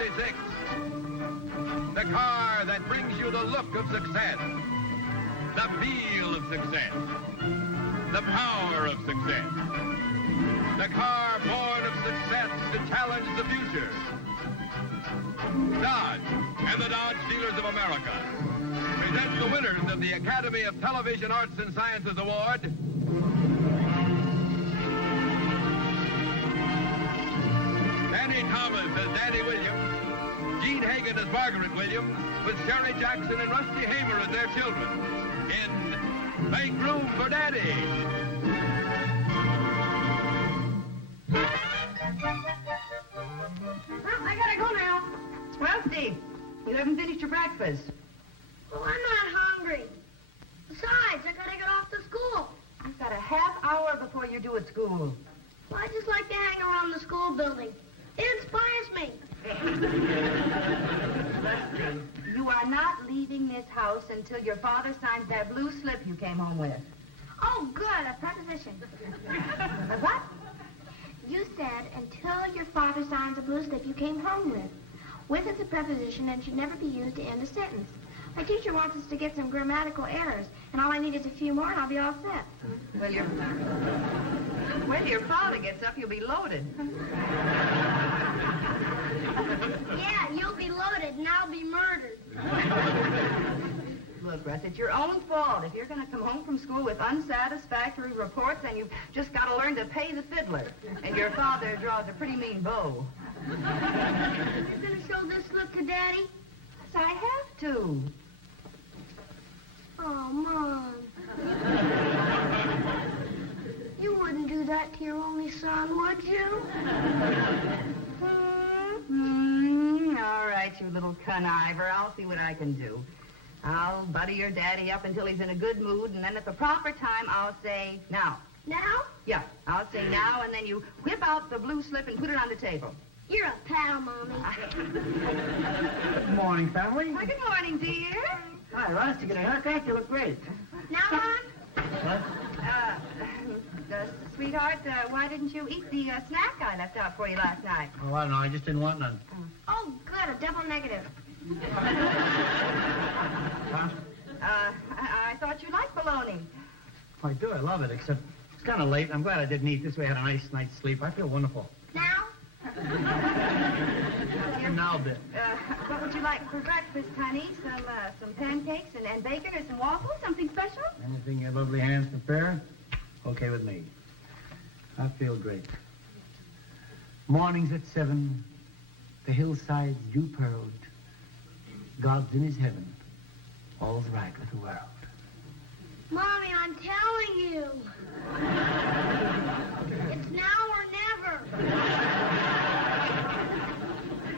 66. The car that brings you the look of success, the feel of success, the power of success. The car born of success to challenge the future. Dodge and the Dodge Dealers of America presents the winners of the Academy of Television Arts and Sciences Award. Danny Thomas as Danny Williams, Gene Hagen as Margaret Williams, with Sherry Jackson and Rusty Hamer as their children in Make Room for Daddy. Well, I gotta go now. Well, Steve, you haven't finished your breakfast. Well, I'm not hungry. Besides, I gotta get off to school. You've got a half hour before you're due at school. Well, I just like to hang around the school building. It inspires me. You are not leaving this house until your father signs that blue slip you came home with. Oh, good, a preposition. What? You said until your father signs a blue slip you came home with. With is a preposition and should never be used to end a sentence. My teacher wants us to get some grammatical errors, and all I need is a few more and I'll be all set. Well, when your father gets up, you'll be loaded. Yeah, you'll be loaded and I'll be murdered. Look, Russ, it's your own fault. If you're going to come home from school with unsatisfactory reports, then you've just got to learn to pay the fiddler. And your father draws a pretty mean bow. You're going to show this slip to Daddy? Yes, I have to. Oh, Mom. You wouldn't do that to your only son, would you? All right, you little conniver. I'll see what I can do. I'll buddy your daddy up until he's in a good mood, and then at the proper time, I'll say, now. Now? Yeah, I'll say now, and then you whip out the blue slip and put it on the table. You're a pal, Mommy. Good morning, family. Well, good morning, dear. Hi, Russ. You get a haircut? You look great. Now, Mom? What? Sweetheart, why didn't you eat the snack I left out for you last night? Oh, I don't know. I just didn't want none. Oh, good, a double negative. Huh? I thought you liked bologna. I do. I love it, except it's kind of late. I'm glad I didn't eat. This way I had a nice night's sleep. I feel wonderful. Now? Now, bit. What would you like for breakfast, honey? Some pancakes and bacon or some waffles? Something special? Anything your lovely hands prepare, okay with me. I feel great. Mornings at 7, the hillsides dew-pearled. God's in his heaven. All's right with the world. Mommy, I'm telling you. It's now or never.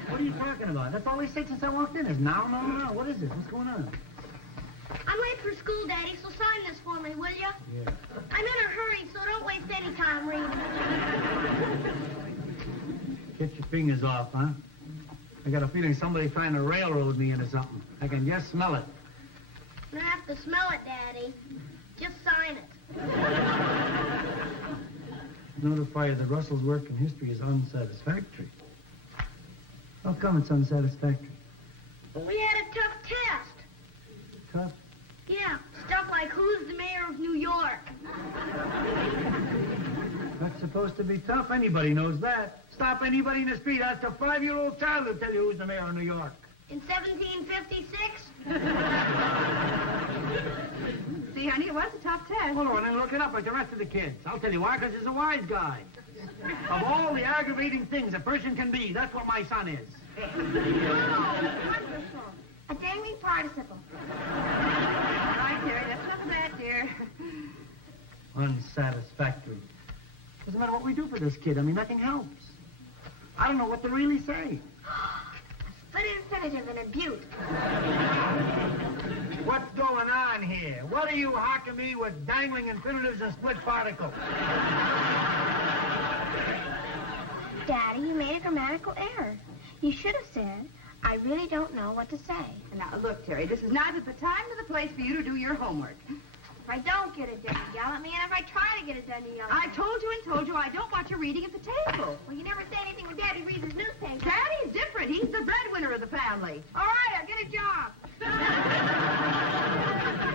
What are you talking about? That's all they say since I walked in is now, no, no, no. What is it? What's going on? I'm late for school, Daddy, so sign this for me, will you? Yeah. I'm in a hurry, so don't waste any time reading. Get your fingers off, huh? I got a feeling somebody's trying to railroad me into something. I can just smell it. You don't have to smell it, Daddy. Just sign it. Notify you that Russell's work in history is unsatisfactory. How come it's unsatisfactory? We had a tough test. Tough? Yeah, stuff like who's the mayor of New York? That's supposed to be tough. Anybody knows that. Stop anybody in the street. Ask a 5-year-old child to tell you who's the mayor of New York. In 1756? See, honey, it was a tough test. Hold on and look it up like the rest of the kids. I'll tell you why, because he's a wise guy. Of all the aggravating things a person can be, that's what my son is. Oh, wonderful. A dangling participle. All right, dear, that's enough of that, dear. Unsatisfactory. Doesn't matter what we do for this kid. I mean, nothing helps. I don't know what to really say. A split infinitive and a butte. What's going on here? What are you hocking me with dangling infinitives and split particles? Daddy, you made a grammatical error. You should have said, I really don't know what to say. Now, look, Terry, this is neither the time nor the place for you to do your homework. If I don't get it done, you yell at me, and if I try to get it done, you yell at I me. told you I don't want you reading at the table. Well, you never say anything when Daddy reads his newspaper. Daddy's different. He's the breadwinner of the family. All right, I'll get a job.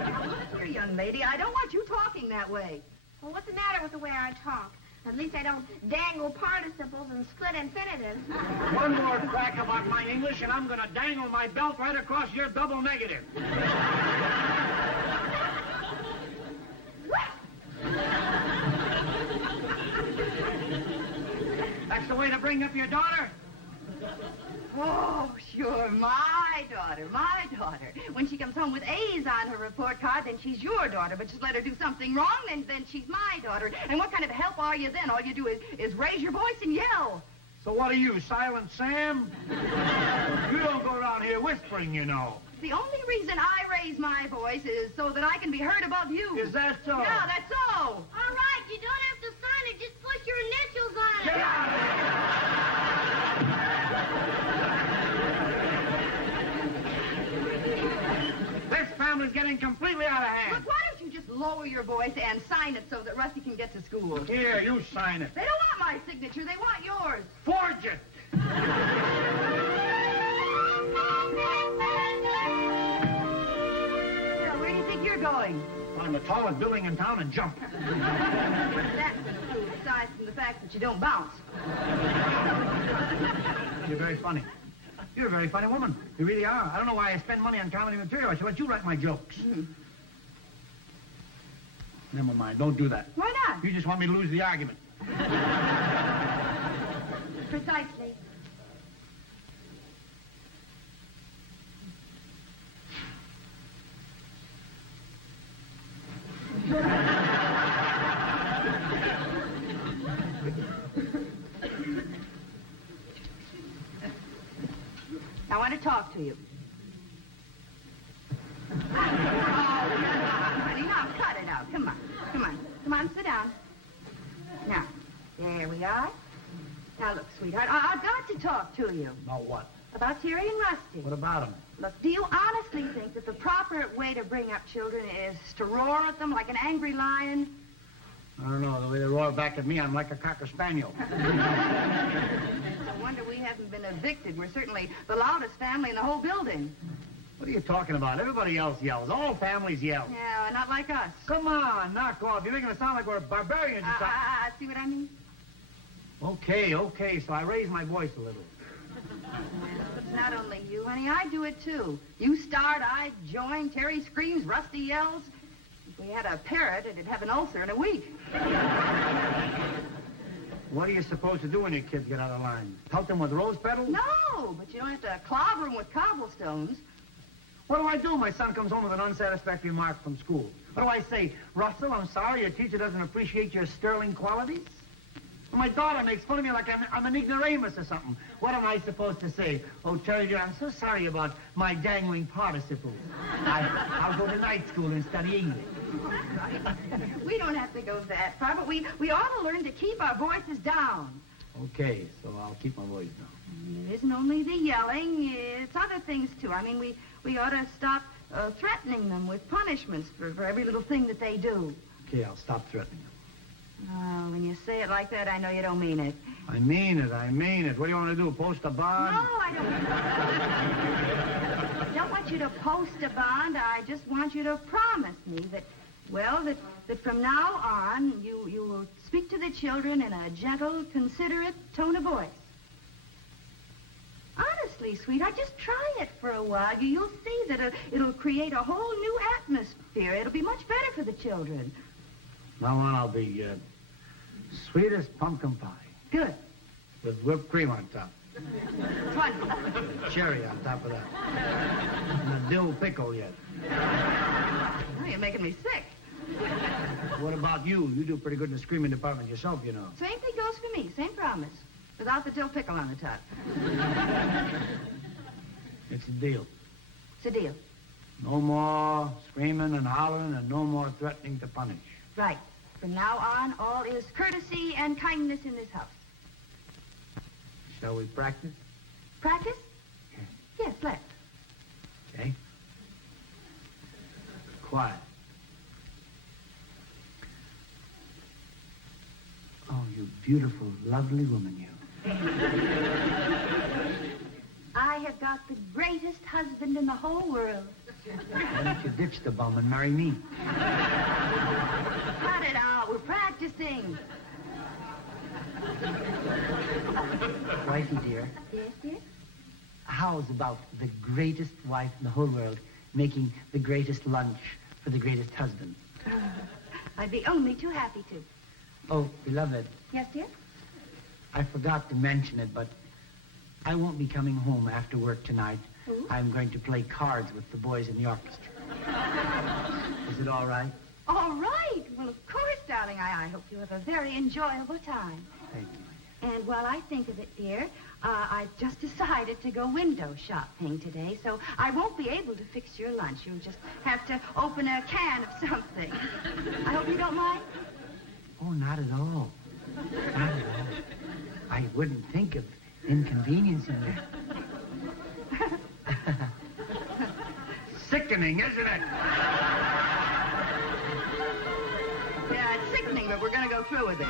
Now, look here, young lady, I don't want you talking that way. Well, what's the matter with the way I talk? At least I don't dangle participles and split infinitives. One more crack about my English, and I'm going to dangle my belt right across your double negative. That's the way to bring up your daughter? Oh, sure, my daughter. When she comes home with A's on her report card, then she's your daughter. But just let her do something wrong, then she's my daughter. And what kind of help are you then? All you do is raise your voice and yell. So what are you, Silent Sam? You don't go around here whispering, you know. The only reason I raise my voice is so that I can be heard above you. Is that so? Yeah, that's so. All right, you don't have to sign it. Just put your initials on it. Get out of here! This family's getting completely out of hand. Look, why don't you just lower your voice and sign it so that Rusty can get to school? Here, you sign it. They don't want my signature. They want yours. Forge it! Well, where do you think you're going? Find the tallest building in town and jump. That's going to prove, aside from the fact that you don't bounce. You're very funny. You're a very funny woman. You really are. I don't know why I spend money on comedy material. I should let you write my jokes. Never mind. Don't do that. Why not? You just want me to lose the argument. Precisely. I want to talk to you. Oh, honey, now cut it out. Come on, sit down. Now, there we are. Now, look, sweetheart, I've got to talk to you Now what? about Terry and Rusty. What about him? Look, do you honestly think that the proper way to bring up children is to roar at them like an angry lion? I don't know. The way they roar back at me, I'm like a cocker spaniel. No wonder we haven't been evicted. We're certainly the loudest family in the whole building. What are you talking about? Everybody else yells. All families yell. Yeah, not like us. Come on, knock off. You're making it sound like we're barbarians or something. See what I mean? Okay. So I raise my voice a little. It's not only you, honey. I do it, too. You start, I join. Terry screams, Rusty yells. If we had a parrot, it'd have an ulcer in a week. What are you supposed to do when your kids get out of line? Pelt them with rose petals? No, but you don't have to clobber them with cobblestones. What do I do? My son comes home with an unsatisfactory mark from school. What do I say? Russell, I'm sorry your teacher doesn't appreciate your sterling qualities? My daughter makes fun of me like I'm an ignoramus or something. What am I supposed to say? Oh, Terry, dear, I'm so sorry about my dangling participles. I'll go to night school and study English. We don't have to go that far, but we ought to learn to keep our voices down. Okay, so I'll keep my voice down. It isn't only the yelling, it's other things, too. I mean, we ought to stop threatening them with punishments for every little thing that they do. Okay, I'll stop threatening them. Oh, when you say it like that, I know you don't mean it. I mean it. What do you want to do, post a bond? No, I don't want you to post a bond. I just want you to promise me that, well, that from now on, you will speak to the children in a gentle, considerate tone of voice. Honestly, sweetheart, just try it for a while. You'll see that it'll create a whole new atmosphere. It'll be much better for the children. Now on, I'll be sweet as pumpkin pie. Good. With whipped cream on top. Wonderful. Cherry on top of that. And a dill pickle yet. Oh, you're making me sick. What about you? You do pretty good in the screaming department yourself, you know. Same thing goes for me. Same promise. Without the dill pickle on the top. It's a deal. It's a deal. No more screaming and hollering and no more threatening to punish. Right. From now on, all is courtesy and kindness in this house. Shall we practice? Practice? Yes, let's. Okay. Quiet. you beautiful, lovely woman, you. I have got the greatest husband in the whole world. Why don't you ditch the bum and marry me? Cut it out. We're practicing. Wifey, dear, Yes, dear? how's about the greatest wife in the whole world making the greatest lunch for the greatest husband? I'd be only too happy to. Oh, beloved, Yes, dear? I forgot to mention it, but I won't be coming home after work tonight. Oh? I'm going to play cards with the boys in the orchestra. Is it all right? All right. Well, of course, darling. I hope you have a very enjoyable time. Thank you. And while I think of it, dear, I've just decided to go window shopping today, so I won't be able to fix your lunch. You'll just have to open a can of something. I hope you don't mind. Oh, not at all. Not at all. I wouldn't think of inconveniencing you. Sickening, isn't it? Yeah, it's sickening, but we're going to go through with it.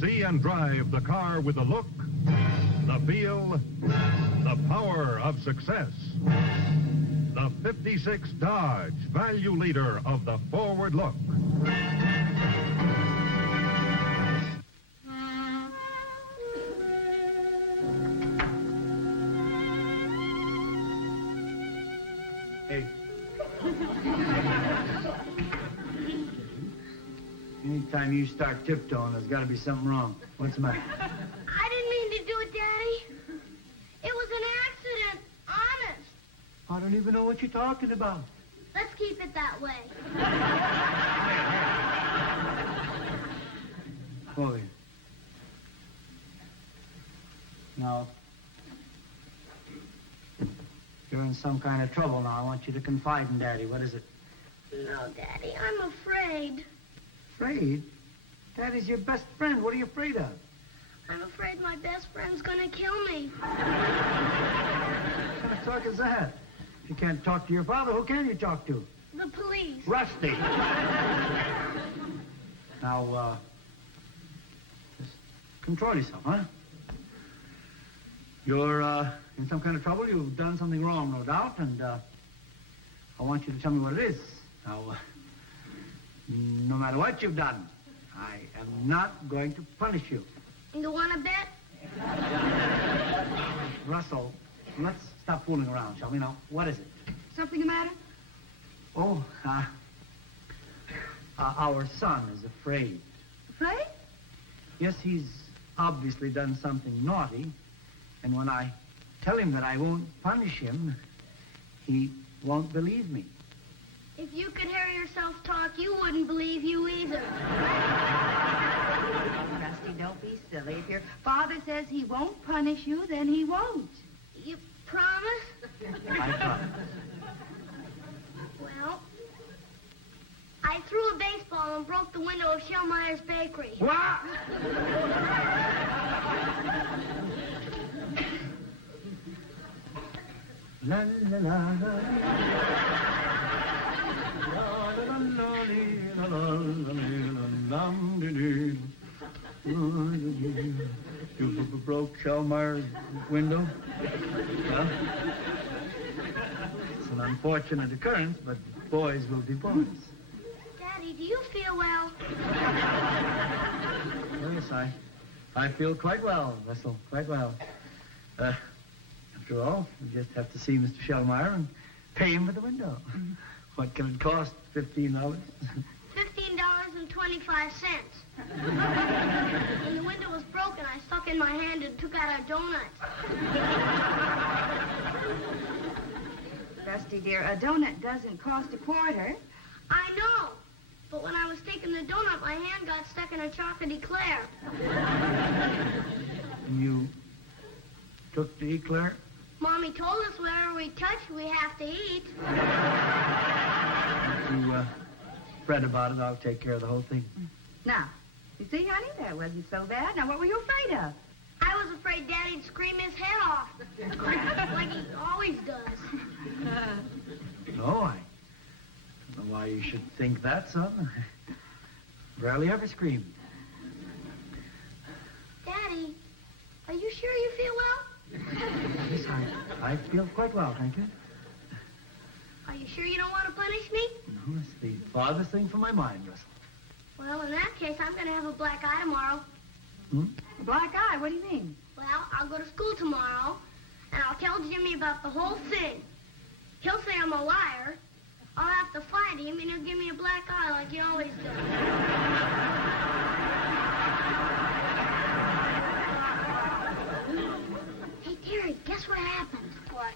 See and drive the car with the look, the feel, the power of success. The 56 Dodge, value leader of the forward look. Hey. Anytime you start tiptoeing, there's got to be something wrong. What's the matter? I didn't mean to do it, Daddy. It was an accident. Honest. I don't even know what you're talking about. Let's keep it that way. Chloe. Now, you're in some kind of trouble now. I want you to confide in Daddy. What is it? No, Daddy, I'm afraid. Afraid? Daddy's your best friend. What are you afraid of? I'm afraid my best friend's gonna kill me. What kind of talk is that? If you can't talk to your father, who can you talk to? The police. Rusty. Now, just control yourself, huh? You're, in some kind of trouble. You've done something wrong, no doubt, and, I want you to tell me what it is. Now, no matter what you've done, I am not going to punish you. You wanna bet? Russell, let's stop fooling around, shall we? Now, what is it? Something the matter? Oh, our son is afraid. Afraid? Yes, he's obviously done something naughty, and when I tell him that I won't punish him, he won't believe me. If you could hear yourself talk, luck, you wouldn't believe you either. Rusty, don't be silly. If your father says he won't punish you, then he won't. You promise? I promise. Well, I threw a baseball and broke the window of Shellmeyer's Bakery. What? La la la la. You broke Shellmeyer's window? Well, it's an unfortunate occurrence, but boys will be boys. Daddy, do you feel well? Yes, I feel quite well, Russell, quite well. After all, we just have to see Mr. Shellmeyer and pay him for the window. What can it cost? $15? $15.25. When the window was broken, I stuck in my hand and took out a donut. Rusty, dear, a donut doesn't cost a quarter. I know. But when I was taking the donut, my hand got stuck in a chocolate eclair. And you took the eclair? Mommy told us wherever we touch, we have to eat. If you fret about it, I'll take care of the whole thing. Now, you see, honey, that wasn't so bad. Now, what were you afraid of? I was afraid Daddy'd scream his head off. Like he always does. No, I don't know why you should think that, son. Rarely ever screamed. Daddy, are you sure you feel well? Yes, I feel quite well, thank you. Are you sure you don't want to punish me? No, it's the farthest thing from my mind, Russell. Well, in that case, I'm going to have a black eye tomorrow. A black eye? What do you mean? Well, I'll go to school tomorrow, and I'll tell Jimmy about the whole thing. He'll say I'm a liar. I'll have to fight him, and he'll give me a black eye like he always does. Hey, Terry, guess what happened? What?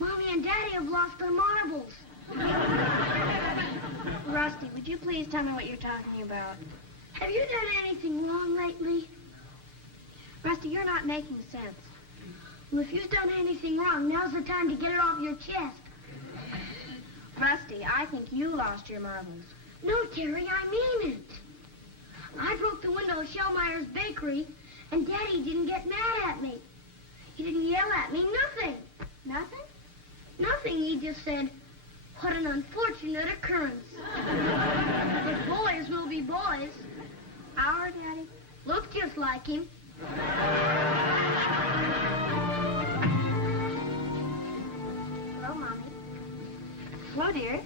Mommy and Daddy have lost their marbles. Rusty, would you please tell me what you're talking about? Have you done anything wrong lately? Rusty, you're not making sense. Well, if you've done anything wrong, now's the time to get it off your chest. Rusty, I think you lost your marbles. No, Terry, I mean it. I broke the window of Shellmeyer's Bakery, and Daddy didn't get mad at me. He didn't yell at me, nothing. Nothing? Nothing, he just said, what an unfortunate occurrence. But boys will be boys. Our Daddy looked just like him. Hello, Mommy. Hello, dear.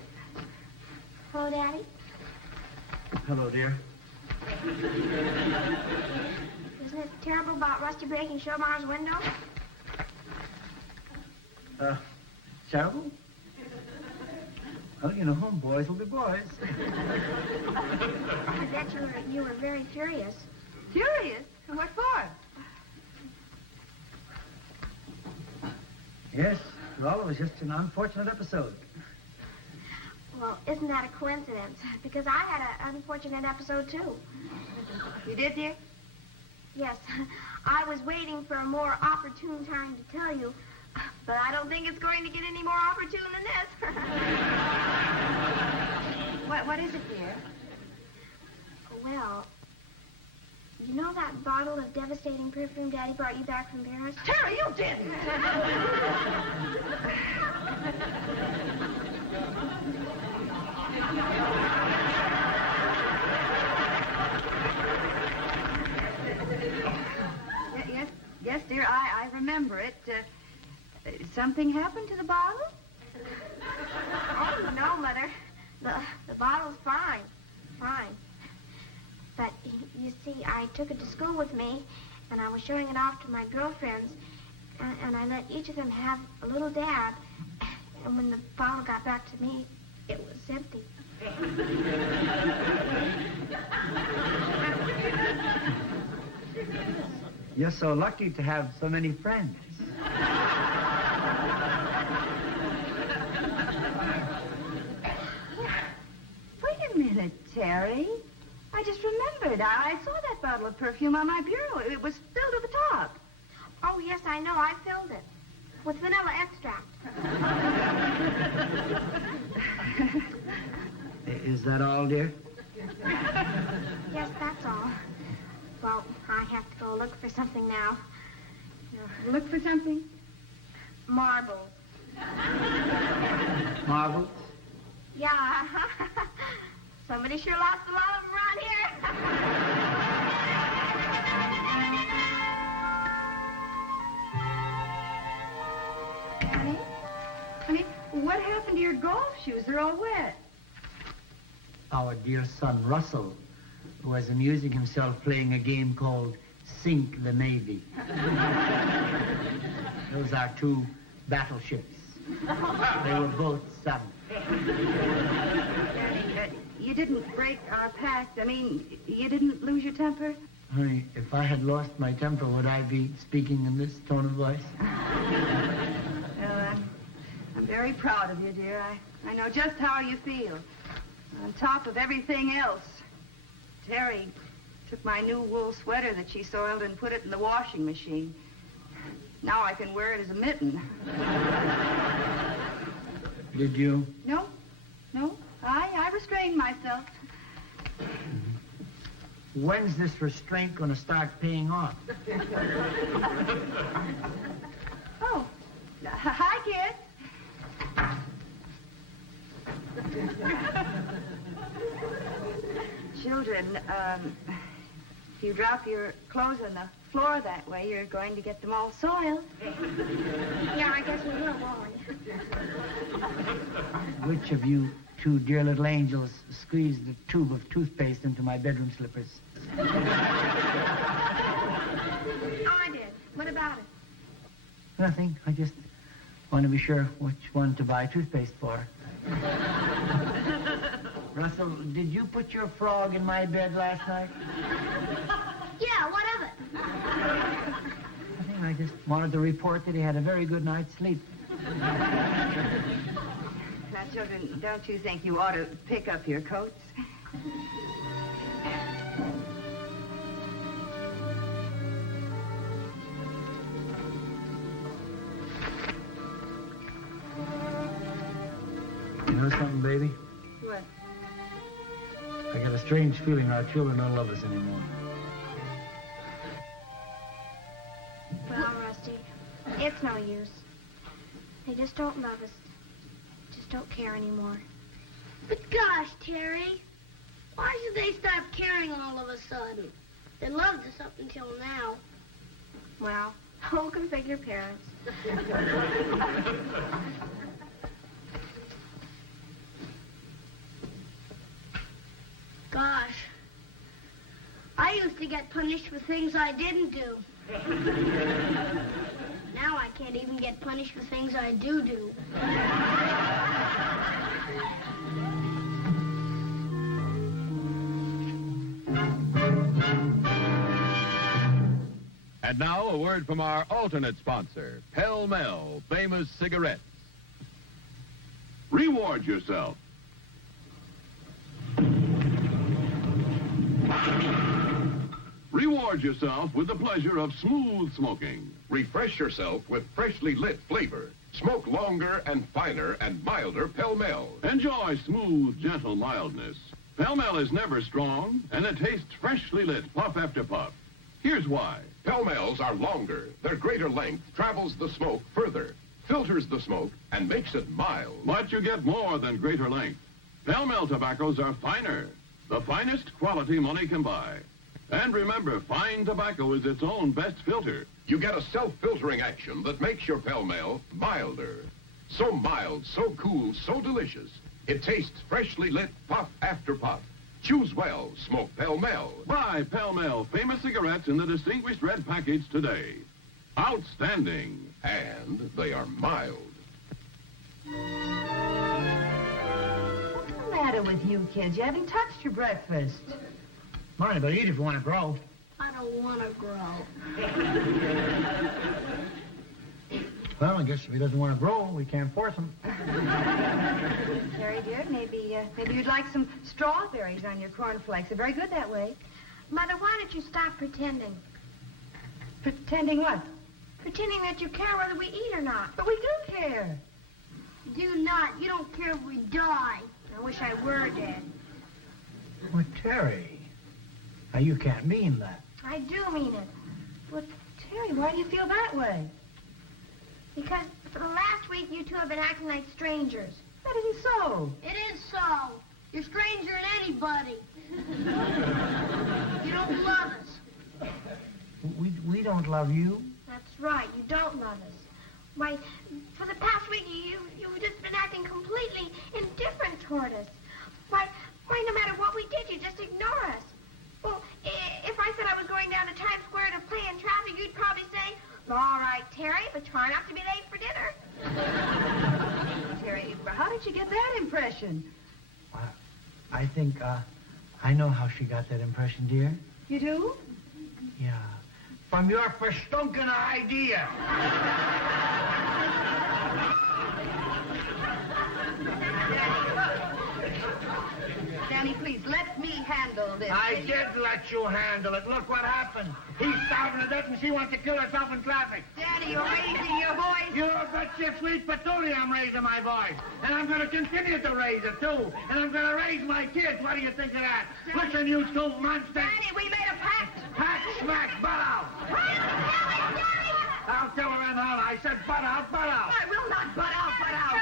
Hello, Daddy. Hello, dear. Isn't it terrible about Rusty breaking Shellmeyer's window? Terrible? Well, you know, boys will be boys. I bet you were very furious. Furious? What for? Yes, well, it was just an unfortunate episode. Well, isn't that a coincidence? Because I had an unfortunate episode, too. You did, dear? Yes, I was waiting for a more opportune time to tell you, but I don't think it's going to get any more opportune than this. What is it, dear? Well, you know that bottle of devastating perfume Daddy brought you back from Paris? Terry, you didn't! Yes, dear, I remember it. Something happened to the bottle? Oh, no, Mother. The bottle's fine. Fine. But, you see, I took it to school with me, and I was showing it off to my girlfriends, and I let each of them have a little dab, and when the bottle got back to me, it was empty. You're so lucky to have so many friends. Wait a minute, Terry. I just remembered. I saw that bottle of perfume on my bureau. It was filled to the top. Oh, yes, I know. I filled it. With vanilla extract. Is that all, dear? Yes, that's all. Well, I have to go look for something now. Look for something? Marbles. Marbles? Yeah. Somebody sure lost a lot of them around here. Honey, what happened to your golf shoes? They're all wet. Our dear son, Russell, who was amusing himself playing a game called Sink the Navy. Those are two battleships. They were both sunk. You didn't break our pact. I mean, you didn't lose your temper? Honey, if I had lost my temper, would I be speaking in this tone of voice? Well, I'm very proud of you, dear. I know just how you feel. On top of everything else, Terry took my new wool sweater that she soiled and put it in the washing machine. Now I can wear it as a mitten. Did you? No. I restrained myself. When's this restraint going to start paying off? Oh, hi, kids. Children, if you drop your clothes on the floor that way, you're going to get them all soiled. Yeah, I guess we will, won't we? Which of you two dear little angels squeezed a tube of toothpaste into my bedroom slippers? Oh, I did. What about it? Nothing. I just want to be sure which one to buy toothpaste for. Russell, did you put your frog in my bed last night? Yeah, what of it? Nothing. I just wanted to report that he had a very good night's sleep. Now, children, don't you think you ought to pick up your coats? You know something, baby? What? I got a strange feeling our children don't love us anymore. Well, Rusty, it's no use. They just don't love us. Just don't care anymore. But gosh, Terry, why should they stop caring all of a sudden? They loved us up until now. Well, who can figure parents? Gosh, I used to get punished for things I didn't do. Now I can't even get punished for things I do. And now a word from our alternate sponsor, Pell Mell Famous Cigarettes. Reward yourself. Reward yourself with the pleasure of smooth smoking. Refresh yourself with freshly lit flavor. Smoke longer and finer and milder Pell Mell. Enjoy smooth, gentle mildness. Pell Mell is never strong, and it tastes freshly lit puff after puff. Here's why. Pell Mells are longer. Their greater length travels the smoke further, filters the smoke, and makes it mild. But you get more than greater length. Pell Mell tobaccos are finer. The finest quality money can buy. And remember, fine tobacco is its own best filter. You get a self-filtering action that makes your Pell Mell milder. So mild, so cool, so delicious. It tastes freshly lit puff after puff. Choose well, smoke Pell Mell. Buy Pell Mell Famous Cigarettes in the distinguished red package today. Outstanding. And they are mild. What's the matter with you kids? You haven't touched your breakfast. Marty, but eat if you want to grow. I don't want to grow. Well, I guess if he doesn't want to grow, we can't force him. Terry, dear, maybe you'd like some strawberries on your cornflakes. They're very good that way. Mother, why don't you stop pretending? Pretending what? Pretending that you care whether we eat or not. But we do care. Do not. You don't care if we die. I wish I were dead. Well, Terry, now you can't mean that. I do mean it. But, Terry, why do you feel that way? Because for the last week, you two have been acting like strangers. That isn't so. It is so. You're stranger than anybody. You don't love us. We don't love you. That's right. You don't love us. Why, for the past week, you've just been acting completely indifferent toward us. Why, no matter what we did, you just ignore us. Well, if I said I was going down to Times Square to play in traffic, you'd probably say, all right, Terry, but try not to be late for dinner. Terry, how did you get that impression? I think, I know how she got that impression, dear. You do? Yeah. From your verstunken idea. Danny, please, let me handle this. I did let you handle it. Look what happened. He's starving to death and she wants to kill herself in traffic. Danny, you're raising your voice. You bet your sweet patootie I'm raising my voice. And I'm going to continue to raise it, too. And I'm going to raise my kids. What do you think of that? Listen, you two monsters. Danny, we made a pact. Pack, smack, butt out. I'll tell her in honor. I said butt out, butt out. I will not butt out, butt out.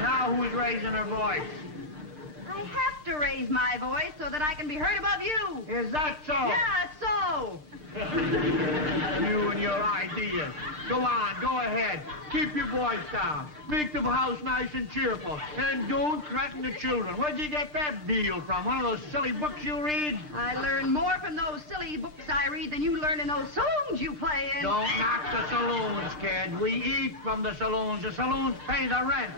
Now who's raising her voice? I have to raise my voice so that I can be heard above you. Is that so? Yeah, it's so. You and your ideas. Go on, go ahead. Keep your voice down. Make the house nice and cheerful. And don't threaten the children. Where'd you get that deal from? One of those silly books you read? I learn more from those silly books I read than you learn in those songs you play in. Don't knock the saloons, kid. We eat from the saloons. The saloons pay the rent.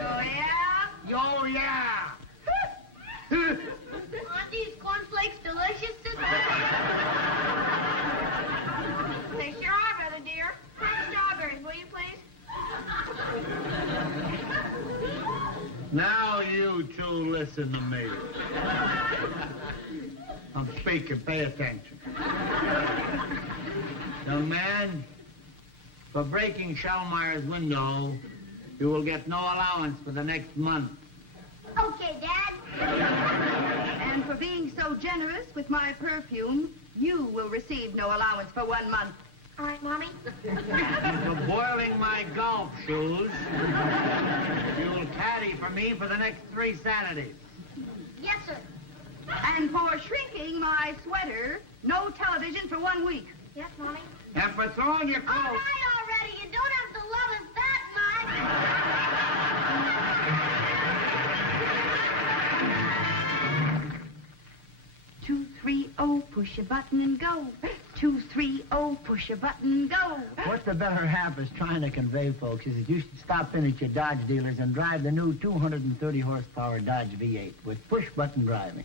Oh, yeah? Oh, yeah. Aren't these cornflakes delicious, sister? They sure are, Brother dear. Have strawberries, will you please? Now you two listen to me. I'm speaking. Pay attention. Young man, for breaking Schellmeyer's window, you will get no allowance for the next month. Okay, Dad. And for being so generous with my perfume, you will receive no allowance for 1 month. All right, Mommy. For boiling my golf shoes, you'll caddy for me for the next 3 Saturdays. Yes, sir. And for shrinking my sweater, no television for 1 week. Yes, Mommy. And for throwing your All coat... right already. You don't have to love us that much. 230, push a button and go. 230, push a button, go. What the better half is trying to convey, folks, is that you should stop in at your Dodge dealers and drive the new 230 horsepower Dodge V8 with push-button driving.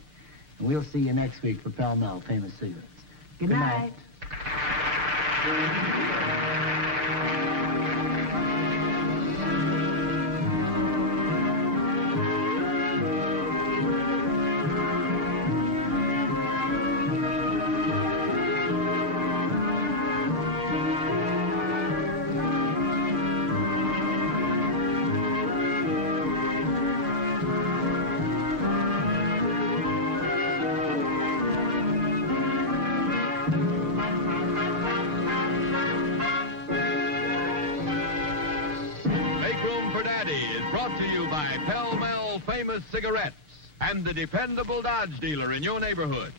And we'll see you next week for Pall Mall Famous Cigarettes. Good night. Make Room for Daddy is brought to you by Pell Mell Famous Cigarettes and the dependable Dodge dealer in your neighborhood.